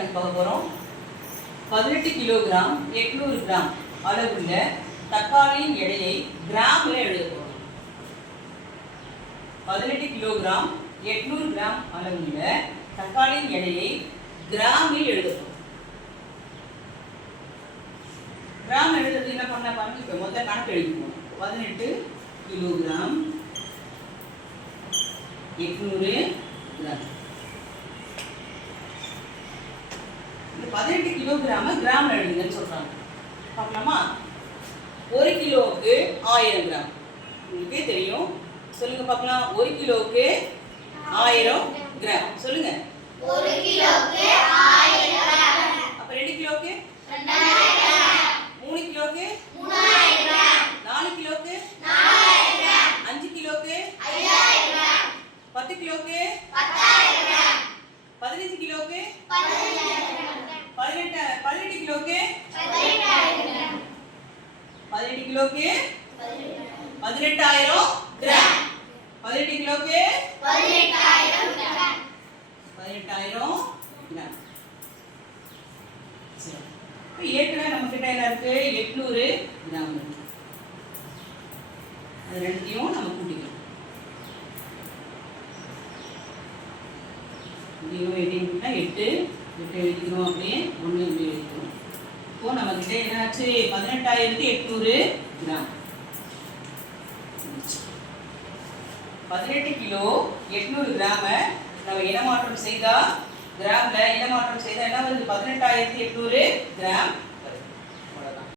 கணக்கு பார்க்க போகிறோம். 18 கிலோகிராம் 800 கிராம் அளவுள்ள தக்காளியின் எடையை கிராமில் எழுத போகிறோம். 18 கிலோகிராம் 800 கிராம் அளவுள்ள தக்காளியின் எடையை கிராமில் எழுத போகிறோம். கிராம் எழுதுறது என்ன பண்ண பாருங்க. இப்போ மொத்த கணக்கு எழுதிப்போம். 18 கிலோகிராம் 800 கிராம். 18 கிலோகிராம கிராம் எழுதுங்கன்னு சொல்றாங்க. பார்க்கலாமா? 1 கிலோவுக்கு 1000 கிராம். உங்களுக்கே தெரியும். சொல்லுங்க பார்க்கலாம். 1 கிலோவுக்கு 1000 கிராம். சொல்லுங்க. 1 கிலோவுக்கு 1000 கிராம். அப்ப 2 கிலோவுக்கு 2000 கிராம். 3 கிலோவுக்கு 3000 கிராம். 4 கிலோவுக்கு 4000 கிராம். 5 கிலோவுக்கு 5000 கிராம். 10 கிலோவுக்கு 10000 கிராம். 15 கிலோவுக்கு 15000 கிராம். 18 கிலோவுக்கு 18000 கிராம். 18 கிலோவுக்கு 18000 கிராம். 18 கிலோவுக்கு 18000 கிராம். 18000 கிராம். சரி. இப்போ ஏற்கனவே நம்ம கிட்ட என்ன இருக்கு? 800 கிராம் இருக்கு. அது ரெண்டுத்தையும் நம்ம கூட்டிக்கலாம். இதையும் 8 எழுதிக்கிறோம். அப்படியே 1 இப்படி எழுதிக்கிறோம். இப்போ நம்ம கிட்ட என்னாச்சு? 18800 கிராம். 18 கிலோ 800 கிராம நம்ம இடமாற்றம் செய்தா கிராம்ல இடமாற்றம் செய்தா என்ன வருது? 18800 கிராம்.